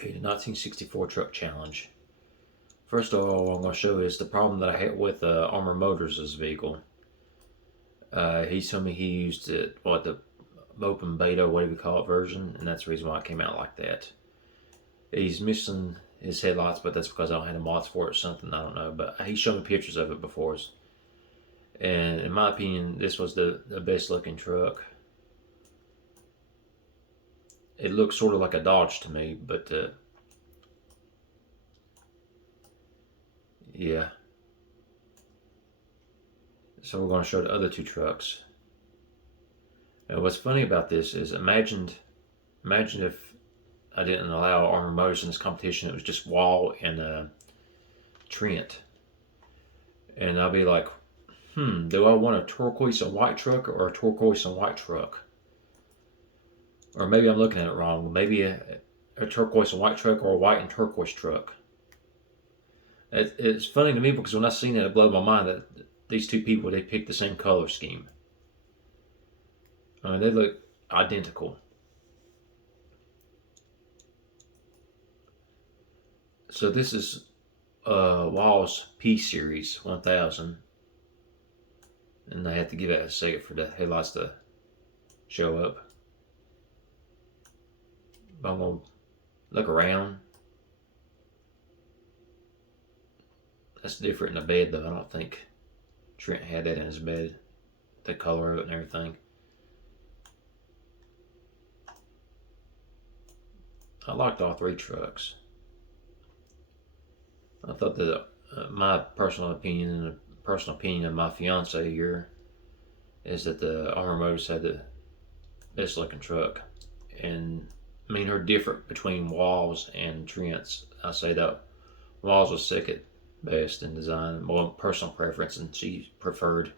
Okay, the 1964 truck challenge. First of all, what I'm going to show is the problem that I had with Armor Motors' vehicle. He told me he used the open beta, whatever you call it, version, and that's the reason why it came out like that. He's missing his headlights, but that's because I don't have the mods for it or something, I don't know. But he showed me pictures of it before. And in my opinion, this was the best looking truck. It looks sort of like a Dodge to me, but yeah. So we're going to show the other two trucks. And what's funny about this is imagine if I didn't allow Armor Motors in this competition. It was just Wall and Trent. And I'll be like, do I want a turquoise and white truck or a turquoise and white truck? Or maybe I'm looking at it wrong. Maybe a turquoise and white truck or a white and turquoise truck. It's funny to me because when I seen it, it blew my mind that these two people, they picked the same color scheme. I mean, they look identical. So this is Wall's P Series 1000. And I had to give it a second for the headlights to show up. But I'm going to look around. That's different in the bed, though. I don't think Trent had that in his bed. The color of it and everything. I liked all three trucks. I thought that my personal opinion and the personal opinion of my fiance here is that the Armor Motors had the best looking truck. And I mean, her different between Walls and Trent's. I say that Walls was second best in design, more personal preference, and she preferred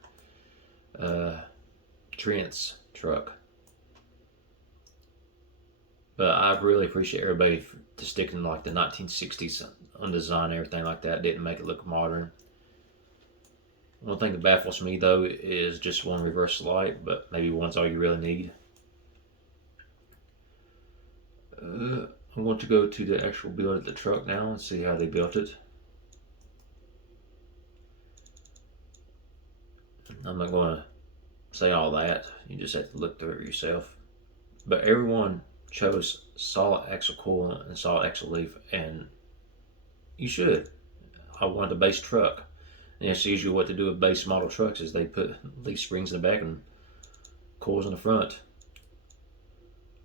Trent's truck. But I really appreciate everybody to sticking like the 1960s on design and everything like that. Didn't make it look modern. One thing that baffles me though is just one reverse light, but maybe one's all you really need. I'm going to go to the actual build of the truck now and see how they built it. I'm not going to say all that. You just have to look through it yourself. But everyone chose solid axle coolant and solid axle leaf, and you should. I wanted a base truck. And that's usually what they do with base model trucks is they put leaf springs in the back and coils in the front.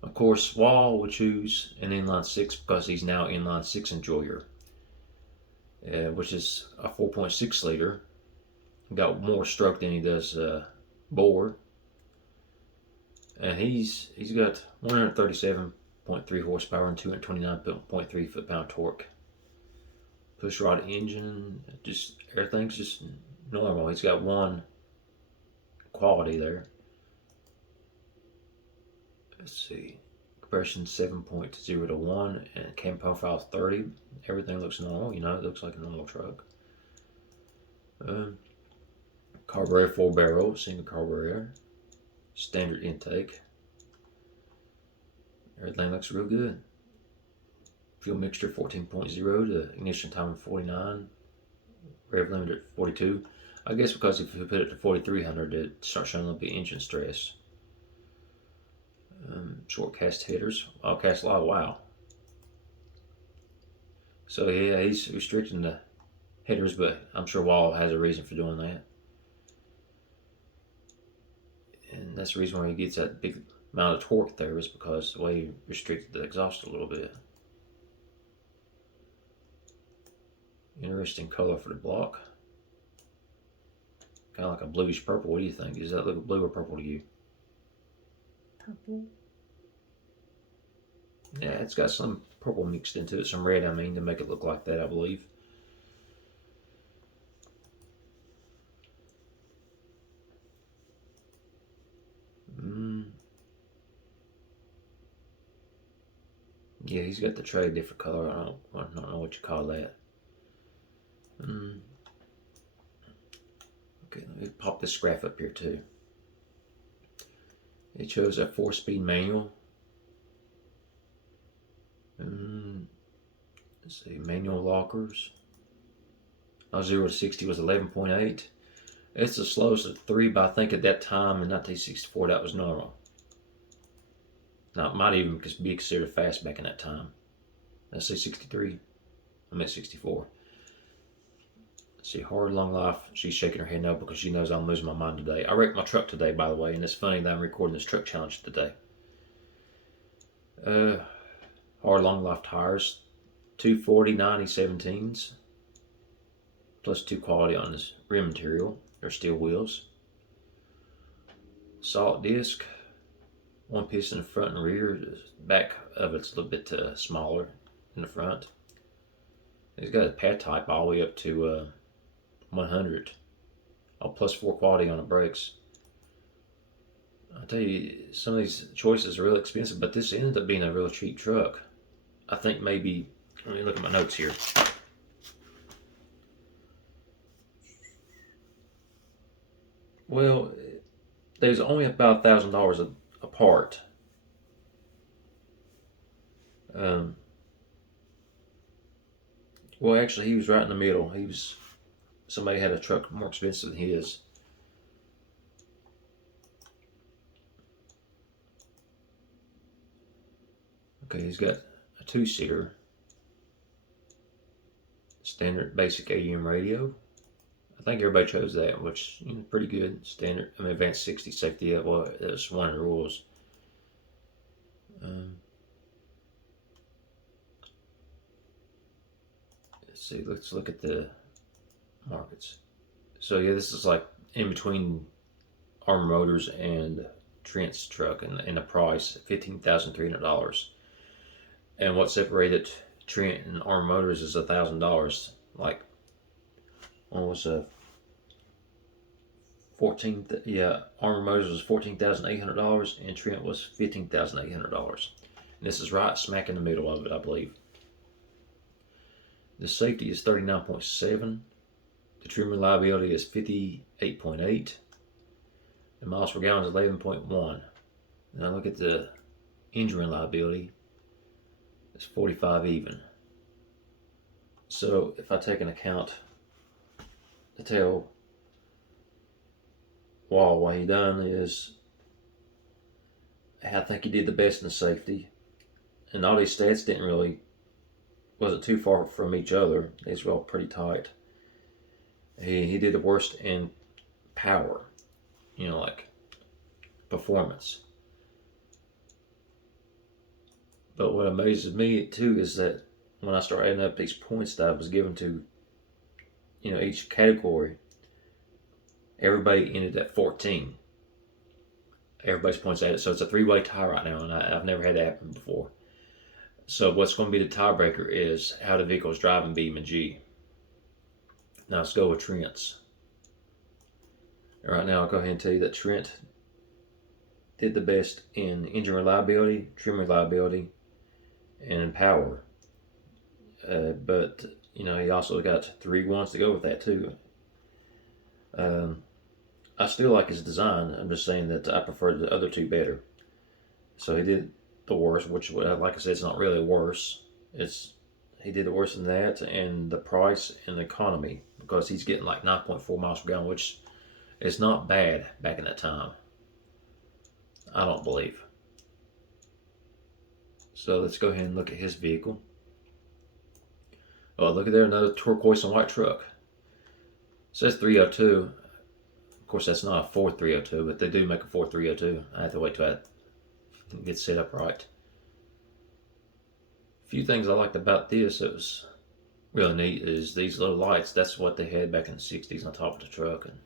Of course, Wall would choose an inline 6 because he's now inline 6 enjoyer, which is a 4.6 liter. Got more stroke than he does bore. And he's got 137.3 horsepower and 229.3 foot-pound torque. Push rod engine, just everything's just normal. He's got one quality there. Let's see, compression 7.0 to 1 and cam profile 30. Everything looks normal, you know, it looks like a normal truck. Carburetor 4 barrel, single carburetor, standard intake. Everything looks real good. Fuel mixture 14.0 to ignition time of 49. Rev limit at 42. I guess because if you put it to 4300, it starts showing a little bit engine stress. Short cast headers. I'll cast a lot. Wow. So yeah, he's restricting the headers, but I'm sure Wall has a reason for doing that. And that's the reason why he gets that big amount of torque there is because the way he restricted the exhaust a little bit. Interesting color for the block. Kind of like a bluish purple. What do you think? Does that look blue or purple to you? Purple. Yeah, it's got some purple mixed into it, some red, I mean, to make it look like that, I believe. Yeah, he's got the tray different color. I don't know what you call that. Okay, let me pop this graph up here too. It shows a 4-speed manual. Let's see, manual lockers. 0 to 60 was 11.8. It's the slowest of 3, but I think at that time in 1964 that was normal. Now it might even be considered fast back in that time. Let's say 63. I'm at 64. Let's see, hard long life. She's shaking her head no because she knows I'm losing my mind today. I wrecked my truck today, by the way, and it's funny that I'm recording this truck challenge today. Hard long life tires, 240 90 17s, plus 2 quality on this rim material. They're steel wheels. Solid disc, 1 piston in the front and rear. The back of it's a little bit smaller in the front. It's got a pad type all the way up to 100. Plus 4 quality on the brakes. I tell you, some of these choices are real expensive, but this ended up being a real cheap truck. I think maybe, let me look at my notes here. Well, there's only about $1,000 apart. Well, actually, he was right in the middle. Somebody had a truck more expensive than his. Okay, he's got a 2-seater, standard basic AM radio. I think everybody chose that, which pretty good. Standard, advanced 60 safety. Well, that's one of the rules. Let's see. Let's look at the markets. So yeah, this is like in between Armor Motors and Trent's truck, and the price $15,300. And what separated Trent and Armor Motors is $1,000. Like, what was a 14? Yeah, Armor Motors was $14,800, and Trent was $15,800. And this is right smack in the middle of it, I believe. The safety is 39.7. The trim reliability is 58.8. The miles per gallon is 11.1. And I look at the engine reliability, it's 45 even. So if I take an account to tell Wall what he done is, I think he did the best in safety, and all these stats wasn't too far from each other. These were all pretty tight. He did the worst in power, like performance. But what amazes me too is that when I start adding up these points that I was given to, each category, everybody ended at 14. Everybody's points added. So it's a 3-way tie right now, and I've never had that happen before. So what's going to be the tiebreaker is how the vehicle is driving beamng. Now let's go with Trent's. Right now I'll go ahead and tell you that Trent did the best in engine reliability, trim reliability, and in power. But he also got 3 ones to go with that too. I still like his design. I'm just saying that I prefer the other 2 better. So he did the worst, which, like I said, it's not really worse. He did the worse than that, and the price and the economy, because he's getting like 9.4 miles per gallon, which is not bad back in that time. I don't believe. So let's go ahead and look at his vehicle. Oh, look at there, another turquoise and white truck. It says 302. Of course, that's not a Ford 302, but they do make a Ford 302. I have to wait till it gets set up right. A few things I liked about this that was really neat is these little lights. That's what they had back in the 60s on top of the truck. And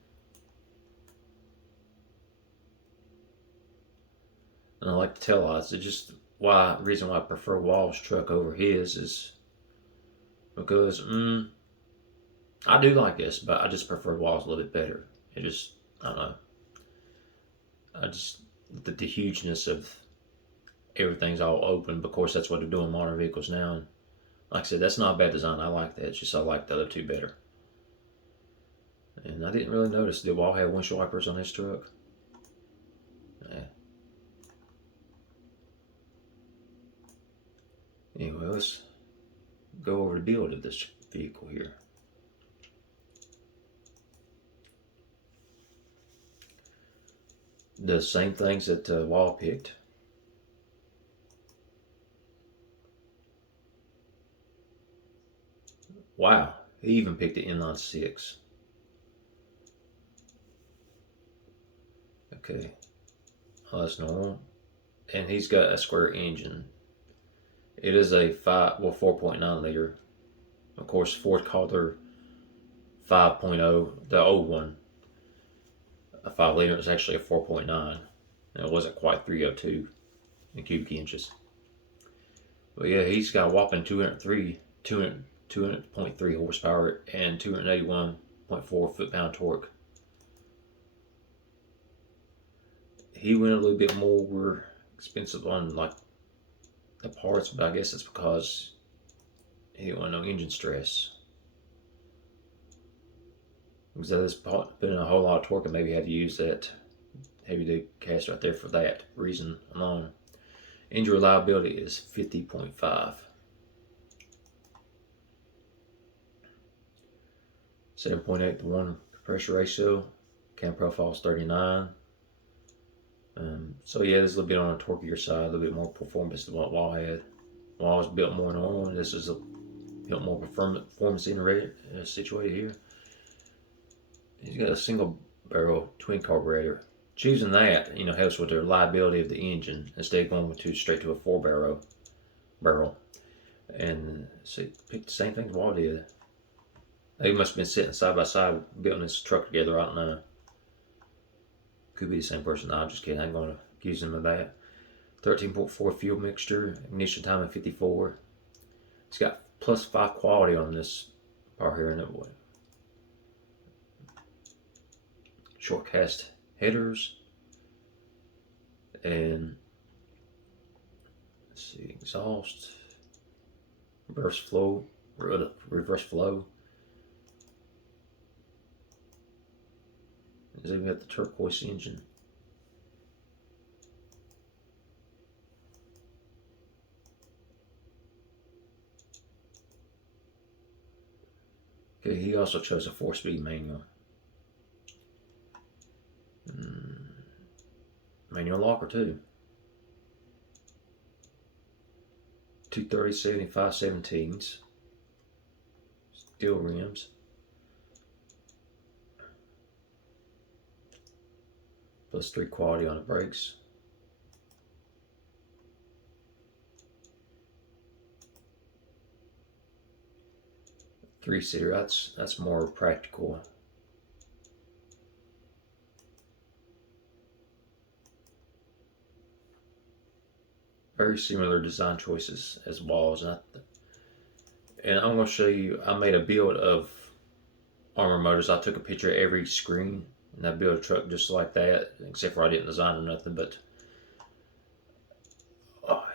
I like the tail lights. It's just reason why I prefer Wall's truck over his is because I do like this, but I just prefer Wall's a little bit better. I don't know. The hugeness of everything's all open. Of course, that's what they're doing in modern vehicles now. And like I said, that's not a bad design. I like that. It's just I like the other 2 better. And I didn't really notice, did Wall have windshield wipers on his truck? Yeah. Anyway, let's go over the build of this vehicle here. The same things that Wall picked. Wow, he even picked the inline six. Okay, oh, that's normal. And he's got a square engine. It is a 4.9 liter. Of course, Ford called her 5.0, the old one. A 5 liter was actually a 4.9. And it wasn't quite 302 in cubic inches. But yeah, he's got a whopping 200.3 horsepower and 281.4 foot-pound torque. He went a little bit more expensive on like the parts, but I guess it's because he didn't want no engine stress. Because there's been a whole lot of torque, and maybe had to use that heavy duty cast right there for that reason alone. Engine reliability is 50.5. 7.8 to 1 compression ratio. Cam profile is 39. So yeah, there's a little bit on the torqueier side, a little bit more performance than what Wall had. Wall was built more normal, and this is built more performance situated here. He's got a single barrel twin carburetor. Choosing that, helps with the reliability of the engine instead of going straight to a 4 barrel. And so picked the same thing as Wall did. They must have been sitting side by side building this truck together. I don't know. Could be the same person. No, I'm just kidding. I'm going to accuse him of that. 13.4 fuel mixture. Ignition time of 54. It's got +5 quality on this part here. Short cast headers. And let's see, exhaust. Reverse flow. It's even got the turquoise engine. Okay, he also chose a 4-speed manual. Manual locker too. 230/75 17s. Steel rims. +3 quality on the brakes. Three-seater, that's more practical. Very similar design choices as Walls. And I'm going to show you, I made a build of Armor Motors. I took a picture of every screen, and I built a truck just like that, except for I didn't design or nothing. But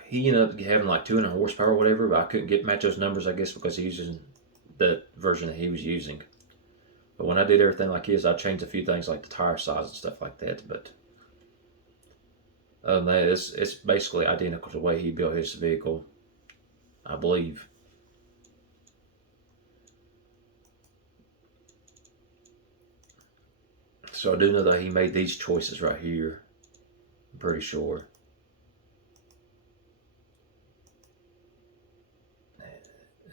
he ended up having like 200 horsepower or whatever, but I couldn't match those numbers, I guess, because he's using the version that he was using. But when I did everything like his, I changed a few things like the tire size and stuff like that. But other than that, it's basically identical to the way he built his vehicle, I believe. So I do know that he made these choices right here. I'm pretty sure.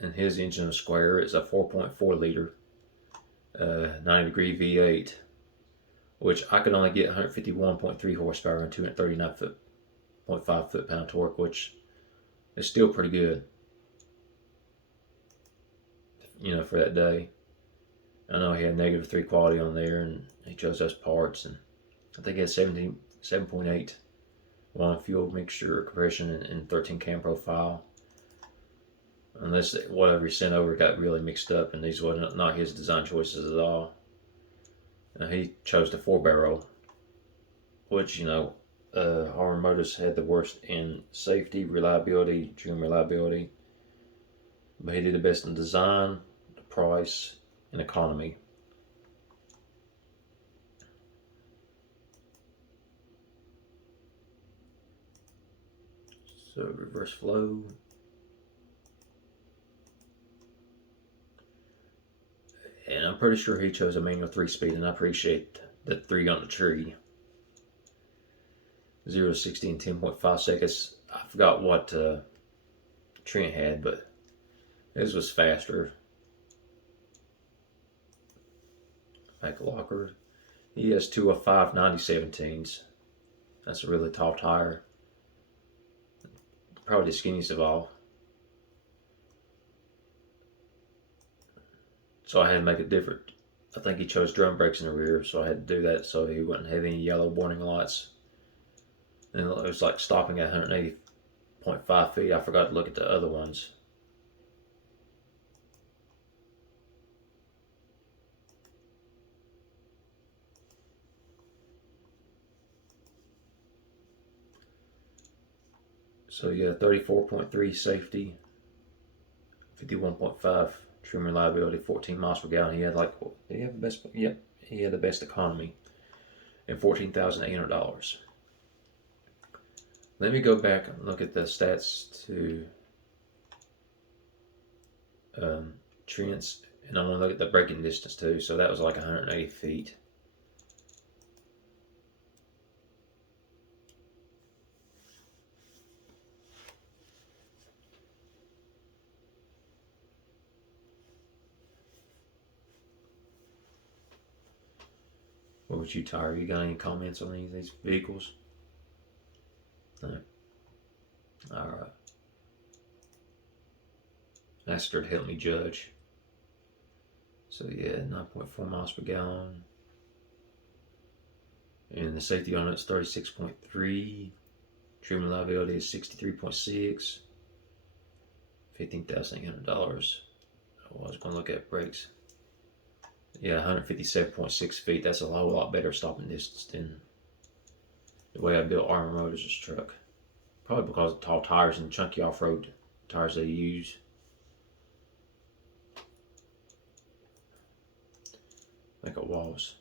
And his engine is square. It's a 4.4 liter, 90-degree V8, which I could only get 151.3 horsepower and 239.5 foot-pound torque, which is still pretty good, for that day. I know he had -3 quality on there, and he chose those parts, and I think he had 7.8 1 fuel mixture compression and 13 cam profile. Unless whatever he sent over got really mixed up, and these were not his design choices at all. He chose the 4-barrel, which, Armor Motors had the worst in safety, reliability, trim reliability. But he did the best in design, the price, and economy. So reverse flow. I'm pretty sure he chose a manual 3-speed, and I appreciate that 3 on the tree. 0 to 60 in 10.5 seconds. I forgot what Trent had, but his was faster. Back locker. He has 2 of 5 90/17s. That's a really tall tire. Probably the skinniest of all. So I had to make it different. I think he chose drum brakes in the rear, so I had to do that so he wouldn't have any yellow warning lights. And it was like stopping at 180.5 feet. I forgot to look at the other ones. So yeah, 34.3 safety, 51.5 trim reliability, 14 miles per gallon. He had like, did he have the best? Yep, he had the best economy, and $14,800. Let me go back and look at the stats to Trent's, and I want to look at the braking distance too. So that was like 180 feet. What would you, Tyre? You got any comments on any of these vehicles? No. All right. Asked her to help me judge. So yeah, 9.4 miles per gallon. And the safety on it's 36.3. Trim reliability is 63.6. $15,800. I was going to look at brakes. Yeah, 157.6 feet. That's a whole lot better stopping distance than the way I built Armor Motors' truck. Probably because of tall tires and chunky off-road tires they use. I think it was.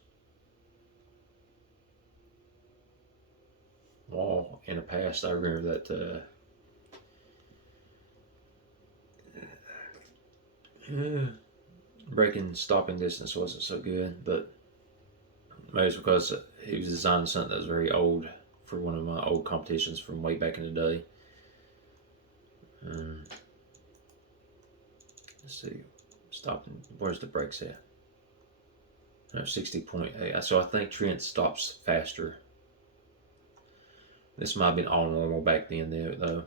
Wall in the past, I remember that braking stopping distance wasn't so good, but maybe it's because he was designing something that was very old for one of my old competitions from way back in the day. Let's see, stopping. Where's the brakes at? No, 60.8. So I think Trent stops faster. This might have been all normal back then, though.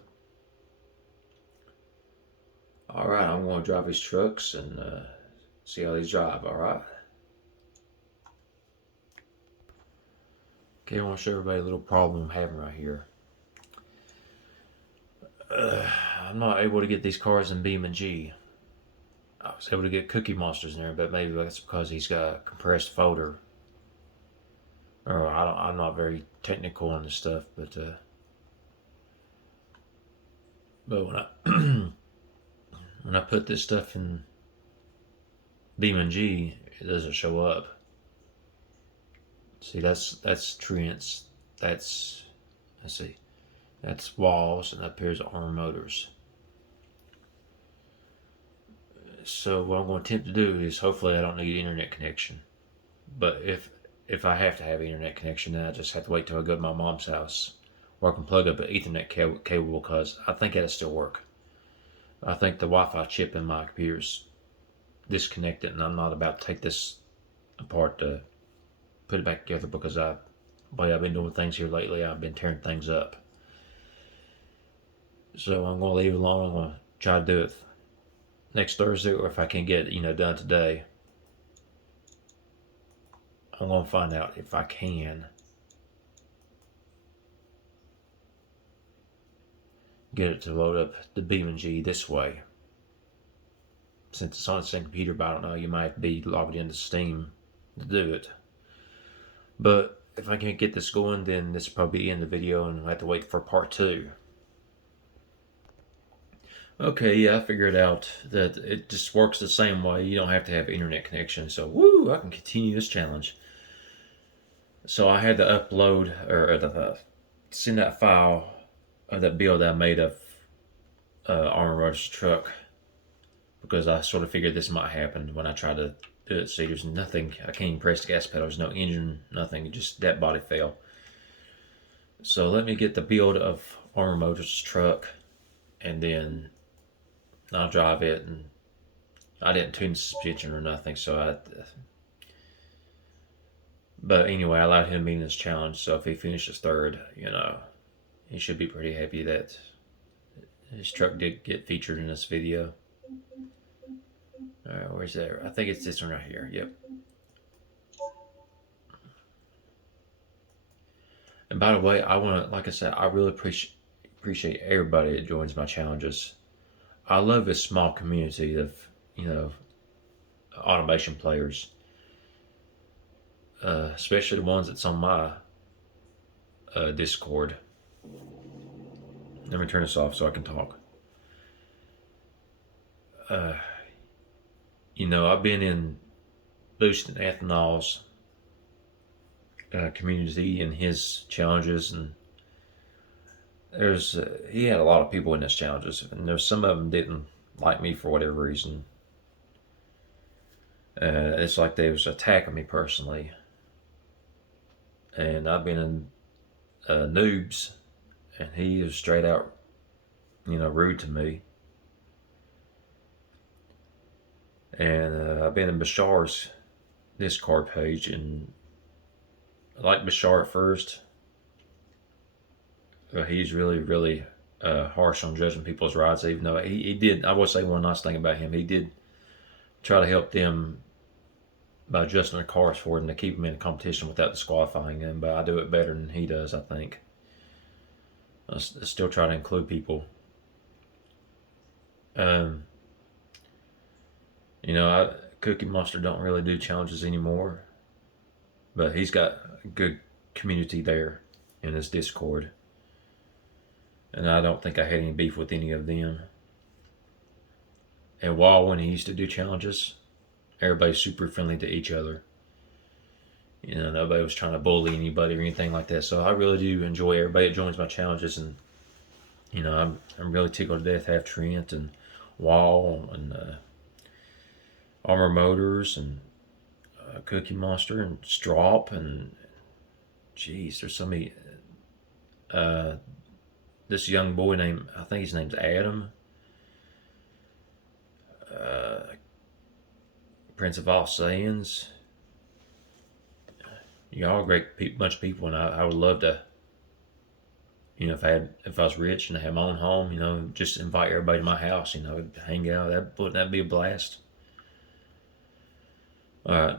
All right, I'm going to drive his trucks and see how these drive. All right. Okay, I want to show everybody a little problem I'm having right here. I'm not able to get these cars in beamng. I was able to get Cookie Monsters in there, but maybe that's because he's got a compressed folder. Or I'm not very technical on this stuff, but when I when I put this stuff in beamng, it doesn't show up. See, that's Trent's. Let's see, that's Walls, and up here's Armor Motors. So what I'm going to attempt to do is, hopefully I don't need an internet connection. But if I have to have an internet connection, then I just have to wait till I go to my mom's house, where I can plug up an Ethernet cable, because I think that'll still work. I think the Wi-Fi chip in my computer is disconnected, and I'm not about to take this apart to put it back together, because the way I've been doing things here lately, I've been tearing things up. So I'm going to leave it alone. I'm going to try to do it next Thursday, or if I can get it, done today. I'm going to find out if I can get it to load up the beamng this way. Since it's on the same computer, but I don't know, you might be logged into Steam to do it. But if I can't get this going, then this will probably end the video, and I'll have to wait for part 2. Okay, yeah, I figured out that it just works the same way. You don't have to have internet connection. So, woo, I can continue this challenge. So I had to upload, or send that file of that build that I made of Armor Motors truck, because I sort of figured this might happen when I try to See, there's nothing. I can't even press the gas pedal. There's no engine, nothing. Just that body fell. So let me get the build of Armor Motors truck, and then I'll drive it. And I didn't tune the suspension or nothing, so But anyway, I allowed him to be in this challenge. So if he finishes third, he should be pretty happy that his truck did get featured in this video. All right, where's that? I think it's this one right here. Yep. And by the way, I want to, like I said, I really appreciate everybody that joins my challenges. I love this small community of, automation players, especially the ones that's on my Discord. Let me turn this off so I can talk. I've been in Boosting Ethanol's community and his challenges, and he had a lot of people in his challenges, and there's some of them didn't like me for whatever reason. It's like they was attacking me personally, and I've been in Noobs, and he is straight out, rude to me. And I've been in Bashar's Discord page, and I like Bashar at first. He's really, really harsh on judging people's rides, even though he did. I will say one nice thing about him. He did try to help them by adjusting their cars for them to keep them in a competition without disqualifying them, but I do it better than he does, I think. I still try to include people. Cookie Monster don't really do challenges anymore, but he's got a good community there in his Discord, and I don't think I had any beef with any of them. And while when he used to do challenges, everybody's super friendly to each other. Nobody was trying to bully anybody or anything like that. So I really do enjoy everybody that joins my challenges, and I'm really tickled to death to have Trent and Wall and Armor Motors and Cookie Monster and Strop and geez, there's so many. This young boy I think his name's Adam. Prince of All Saiyans. Y'all are a great bunch of people, and I would love to, if I was rich and I had my own home, just invite everybody to my house, hang out. That'd be a blast. All right,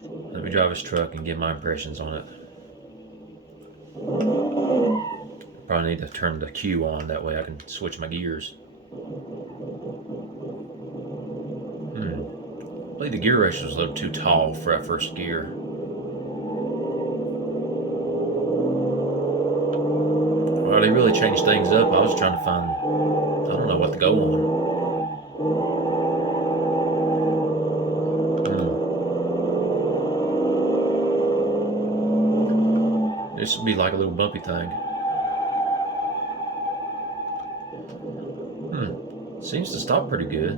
let me drive this truck and get my impressions on it. Probably need to turn the Q on, that way I can switch my gears. I believe the gear ratio was a little too tall for that first gear. Well, they really changed things up. I was trying to find, I don't know what to go on. This would be like a little bumpy thing. Seems to stop pretty good.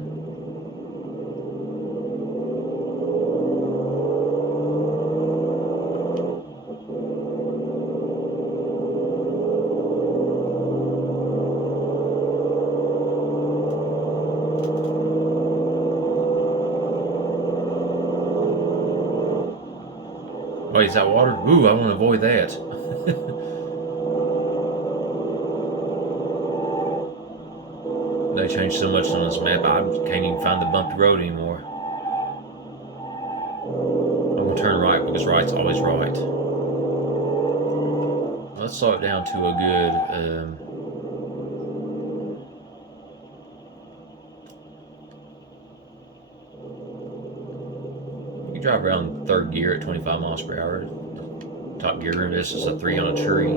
Wait, is that water? Ooh, I want to avoid that. They changed so much on this map, I can't even find the bumpy road anymore. I'm gonna turn right because right's always right. Let's slow it down to a good. You drive around third gear at 25 miles per hour. Top gear, this is a 3 on a tree.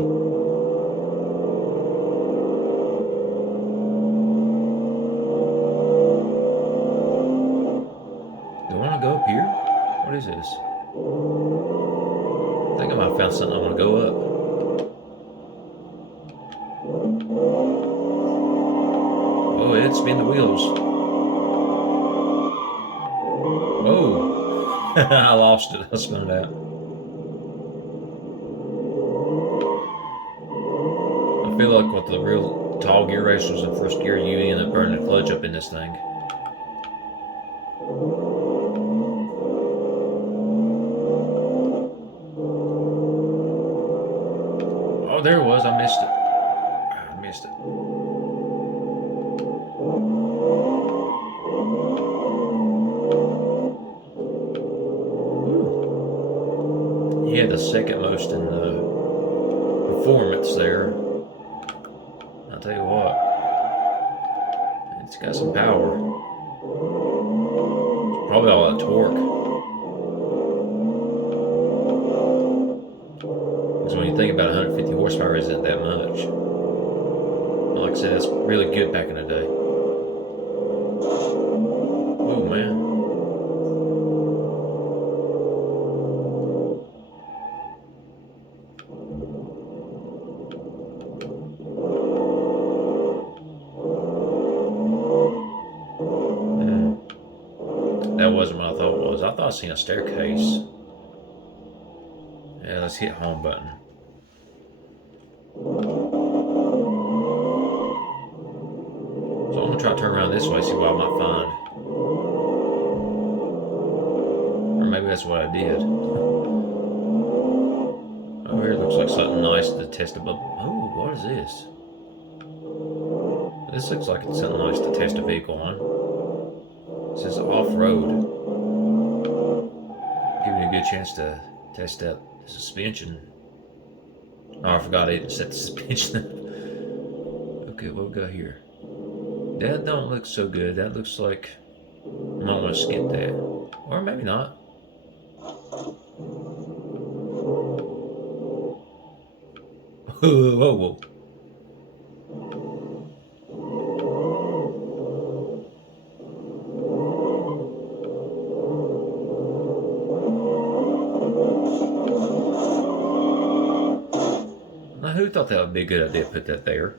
Go up here? What is this? I think I might have found something I want to go up. Oh, it spin the wheels. Oh. I lost it. I spun it out. I feel like with the real tall gear racers in first gear, you end up burning the clutch up in this thing. Oh, there it was. I missed it. I missed it. Ooh. He had the second most in the performance there. I'll tell you what, it's got some power. It's probably all that torque. Because when you think about 150 horsepower, isn't that much. Like I said, it's really good back in the day. Oh man. That wasn't what I thought it was. I thought I seen a staircase. Yeah, let's hit home button. So I'm gonna try to turn around this way, see what I might find. Or maybe that's what I did. Over here looks like something nice to test a bump. Oh, what is this? This looks like it's something nice to test a vehicle on. It says off-road. Give me a good chance to test out the suspension. Oh, I forgot I didn't set the suspension up. Okay, what we got here? That don't look so good. That looks like I might want to skip that. Or maybe not. Whoa, whoa. Now, who thought that would be a good idea to put that there?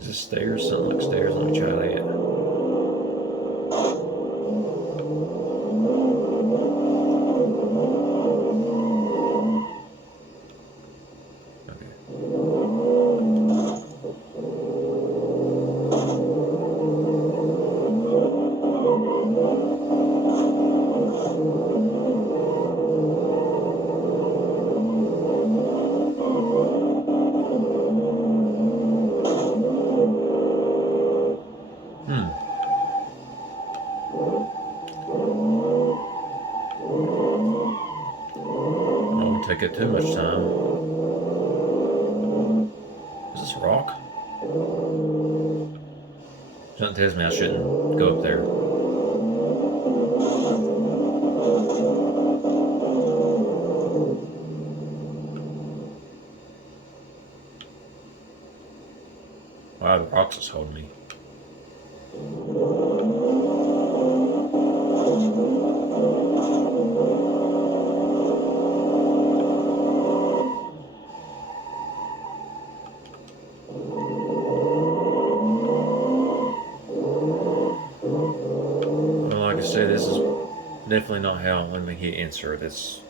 Is this stairs? Something like stairs. Let me try that. Okay. Hmm. I don't want to take up too much time. Is this rock? Something tells me I shouldn't go up there. Wow, the rocks is holding me. Well, like I said, this is definitely not how. Let me hit insert. This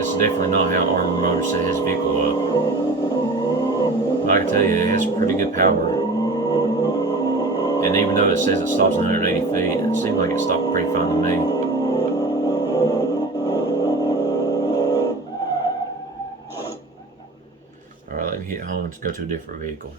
is definitely not how Armor Motor set his vehicle up. But I can tell you, it has pretty good power. And even though it says it stops at 180 feet, it seems like it stopped pretty fine to me. Alright, let me hit home and go to a different vehicle.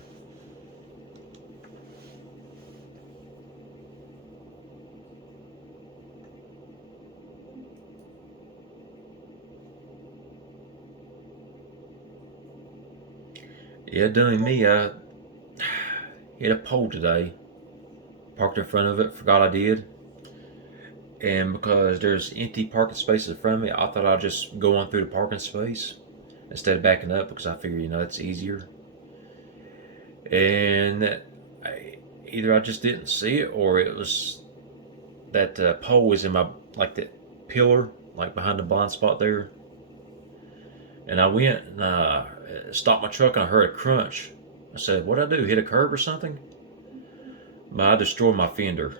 Yeah, done me. I hit a pole today. Parked in front of it, forgot I did. And because there's empty parking spaces in front of me, I thought I'd just go on through the parking space instead of backing up because I figured, it's easier. And either I just didn't see it, or it was that pole was in my, like that pillar, like behind the blind spot there. And I went and stopped my truck, and I heard a crunch. I said, "What'd I do? Hit a curb or something?" But I destroyed my fender.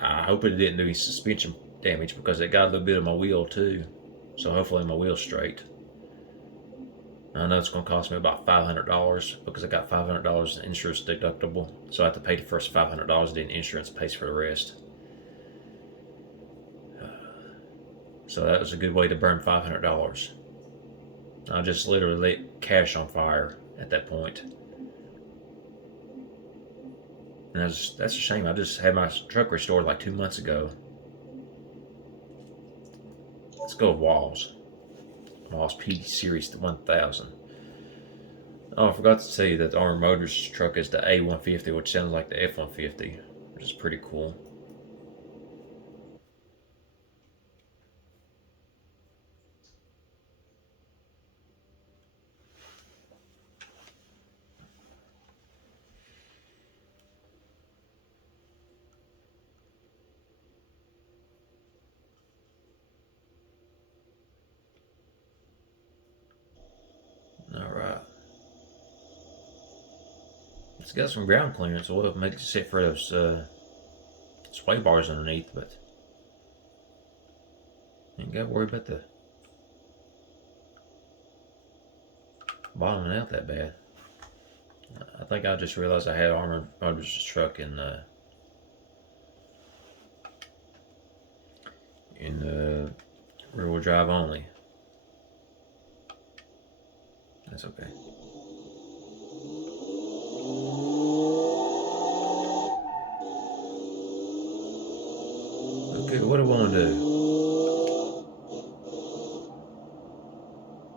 I hope it didn't do any suspension damage because it got a little bit of my wheel too. So hopefully my wheel's straight. I know it's going to cost me about $500 because I got $500 in insurance deductible. So I have to pay the first $500, then insurance pays for the rest. So that was a good way to burn $500. I just literally lit cash on fire at that point. And that's a shame. I just had my truck restored like 2 months ago. Let's go with Walls. Walls P Series 1000. Oh, I forgot to tell you that the Armored Motors truck is the A150, which sounds like the F150, which is pretty cool. All right. It's got some ground clearance. We'll make it sit for those sway bars underneath, but ain't got to worry about the bottoming out that bad. I think I just realized I had Armored Motors truck in rear-wheel drive only. That's okay. Okay, what do I want to do?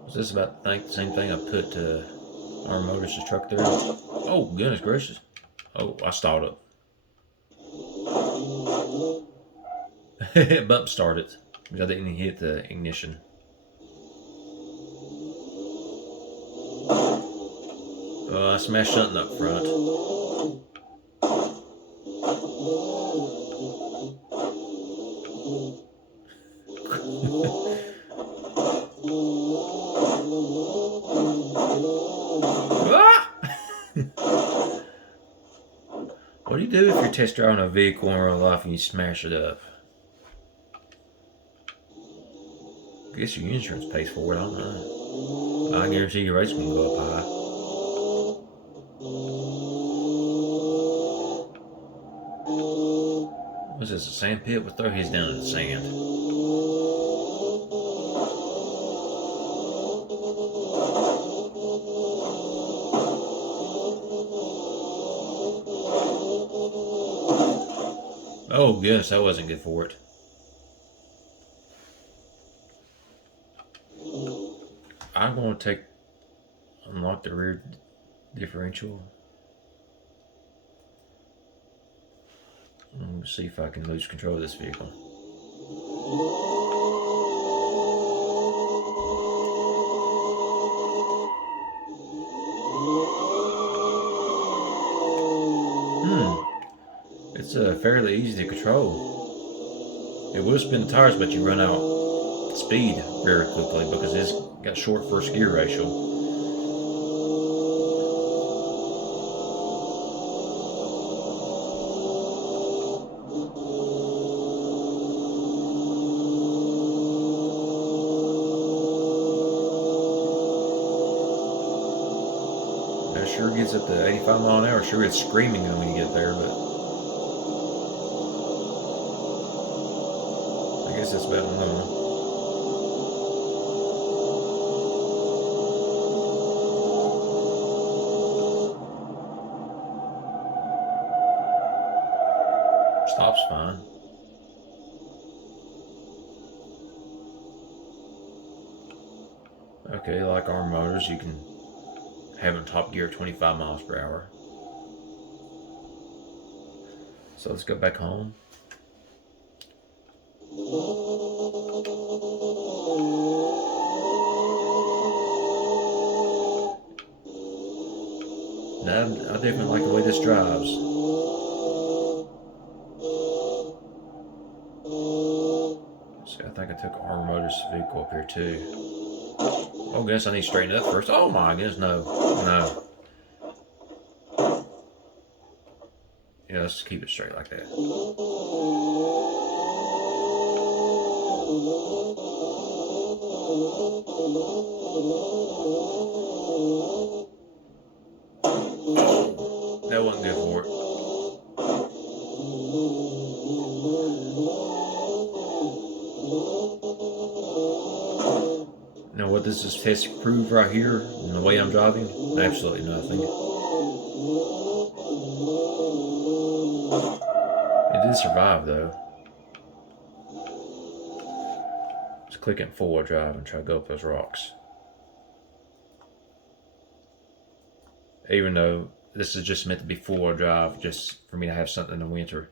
Is this about the same thing I put Armored Motors truck there? Oh, goodness gracious. Oh, I stalled up. Bump started because I didn't hit the ignition. I smashed something up front. Ah! What do you do if you're test driving a vehicle in real life and you smash it up? I guess your insurance pays for it. I don't know. I guarantee your rate's gonna go up high. What's this, a sand pit? We'll throw his down in the sand. Oh, goodness, that wasn't good for it. I'm going to unlock the rear differential. Let's see if I can lose control of this vehicle. It's fairly easy to control. It will spin the tires, but you run out speed very quickly because it's got short first gear ratio. It sure gets up to 85 mile an hour. Sure, it's screaming when you get there, but I guess that's about normal. Stop's fine. Okay, like Arm Motors, you can have them top gear at 25 miles per hour. So let's go back home. I definitely like the way this drives. See, I think I took Armor Motors vehicle up here too. Oh, goodness, I need to straighten it up first. Oh my goodness, no. No. Yeah, let's keep it straight like that. Oh, that wasn't good for it. Now, what does this test prove right here in the way I'm driving? Absolutely nothing. It did survive, though. Let's click it full wheel drive and try to go up those rocks. Even though this is just meant to be full wheel drive, just for me to have something in the winter.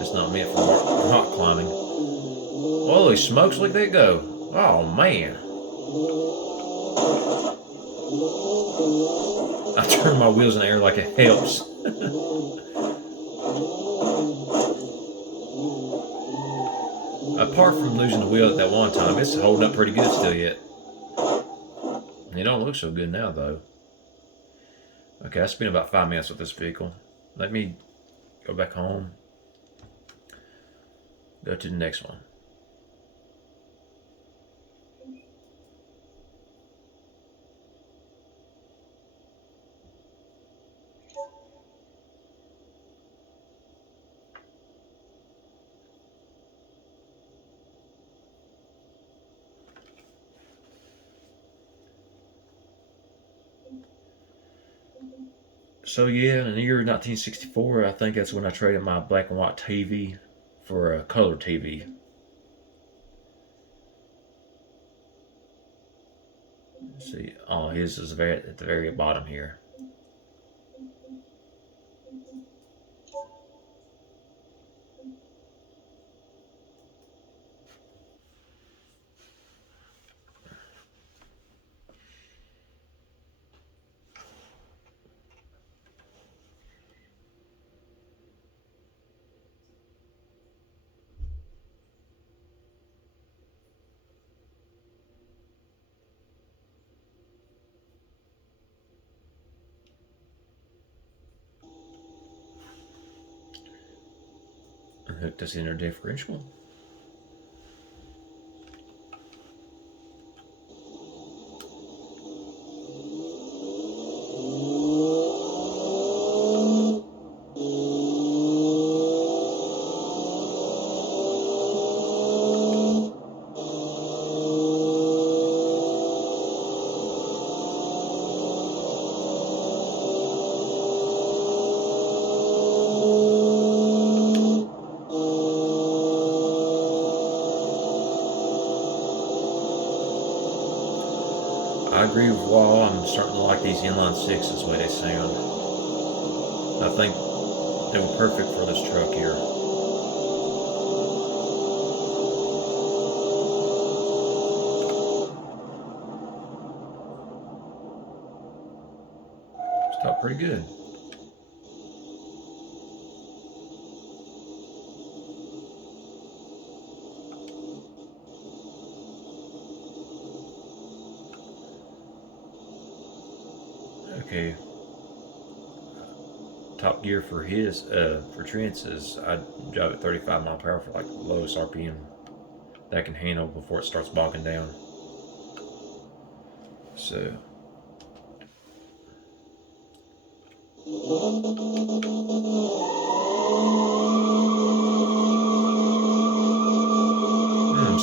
It's not meant for rock climbing. Holy smokes, look at that go. Oh, man. I turn my wheels in the air like it helps. Apart from losing the wheel at that one time, it's holding up pretty good still yet. It don't look so good now, though. Okay, I spent about 5 minutes with this vehicle. Let me go back home. Go to the next one. So yeah, in the year 1964, I think that's when I traded my black and white TV for a color TV. Let's see, oh, his is at the very bottom here. And hook this inner differential. I agree with Wall. I'm starting to like these inline sixes the way they sound. I think they were perfect for this truck here. Start pretty good. Okay. Top gear for for Trent's is I drive at 35 mile per hour for like the lowest RPM that can handle before it starts bogging down. So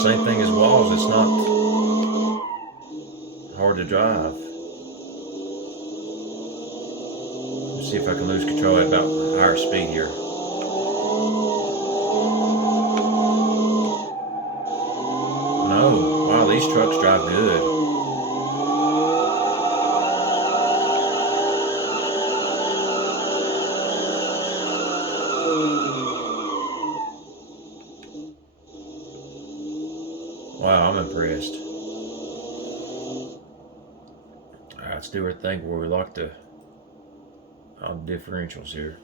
same thing as Walls. It's not hard to drive. Let's see if I can lose control at about higher speed here. No, wow, these trucks drive good. Wow, I'm impressed. Alright, let's do our thing where we lock the differentials here.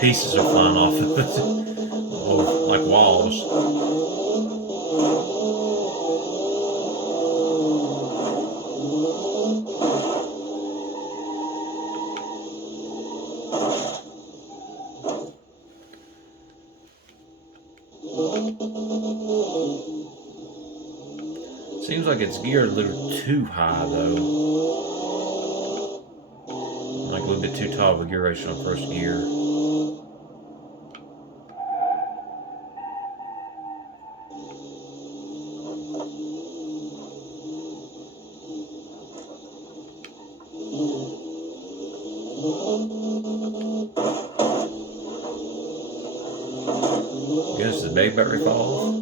Pieces are flying off of it, or like walls. Seems like it's geared a little too high though. Like a little bit too tall of a gear ratio on first gear. Guess the big battery fall off.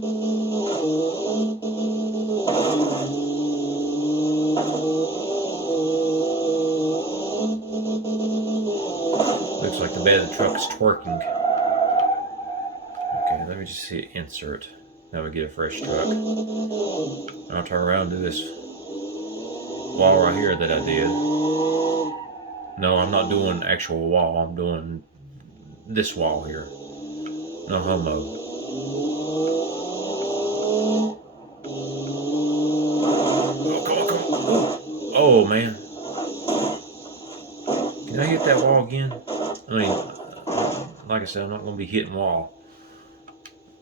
Looks like the bed of the truck is twerking. Okay, let me just see it insert. Now we get a fresh truck. I'll turn around and do this wall right here that I did. No, I'm not doing actual wall. I'm doing this wall here. No homo. Oh, come on, come on. Oh, man. Can I hit that wall again? I mean, like I said, I'm not going to be hitting wall.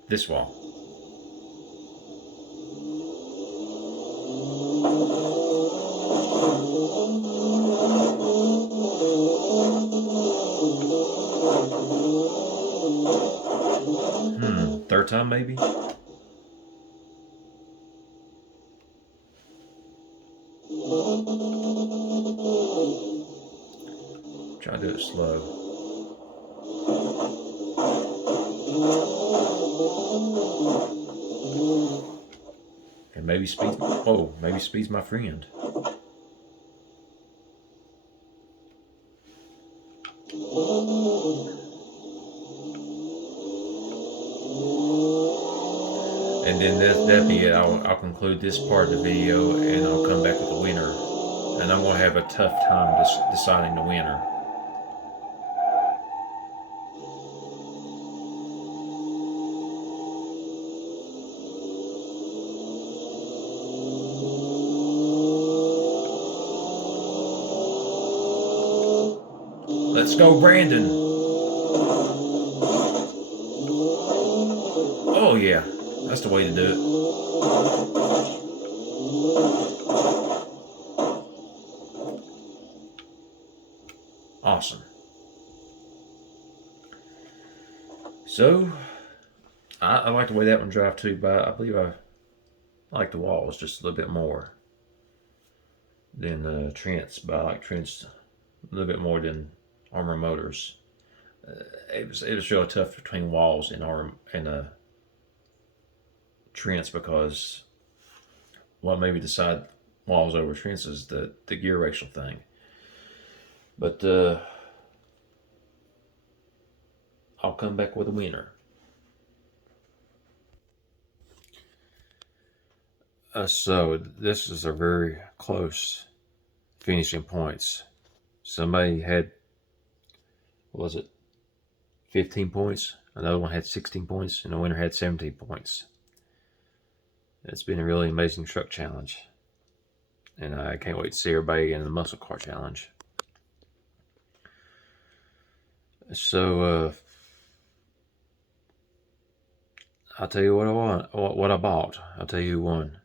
This wall. Third time maybe? Try to do it slow. And maybe speed. Oh, maybe speed's my friend. And then that'll be it. I'll conclude this part of the video and I'll come back with the winner. And I'm going to have a tough time deciding the winner. Let's go, Brandon. Oh, yeah. That's the way to do it. Awesome. So, I like the way that one drive too, but I believe I like the walls just a little bit more than Trent's, but I like Trent's a little bit more than Armor Motors. It was really tough between walls and Trent's because what made me decide walls over Trent's is the gear ratio thing. But I'll come back with a winner. So this is a very close finishing points. Somebody had, what was it, 15 points? Another one had 16 points, and the winner had 17 points. It's been a really amazing truck challenge. And I can't wait to see everybody in the muscle car challenge. So, I'll tell you what I want, what I bought. I'll tell you who won.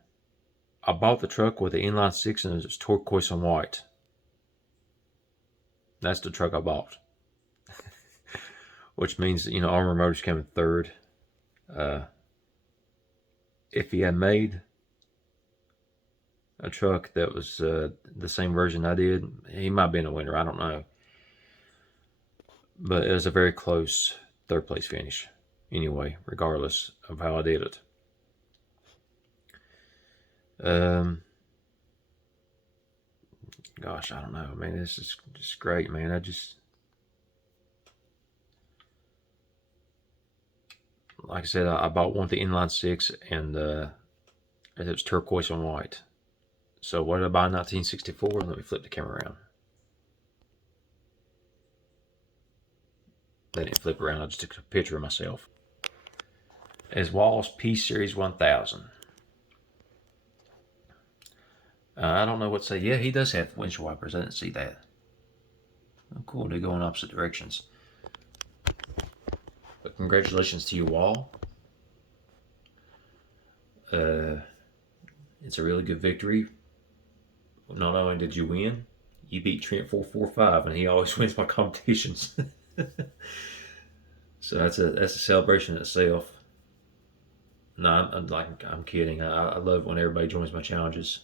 I bought the truck with the inline six and it's turquoise and white. That's the truck I bought. Which means, Armor Motors came in third. If he had made a truck that was the same version I did, he might have been a winner. I don't know. But it was a very close third place finish. Anyway, regardless of how I did it. Gosh, I don't know, man. This is just great, man. Like I said, I bought one with the inline six, and it was turquoise and white. So what did I buy in 1964? Let me flip the camera around. They didn't flip around. I just took a picture of myself. As Wall's P Series 1000. I don't know what to say. Yeah, he does have windshield wipers. I didn't see that. Oh, cool. They go in opposite directions. But congratulations to you, Wall. It's a really good victory. Not only did you win, you beat Trent 445, and he always wins my competitions. So that's a celebration in itself. No, I'm kidding. I love when everybody joins my challenges.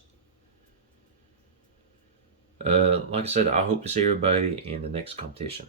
Like I said, I hope to see everybody in the next competition.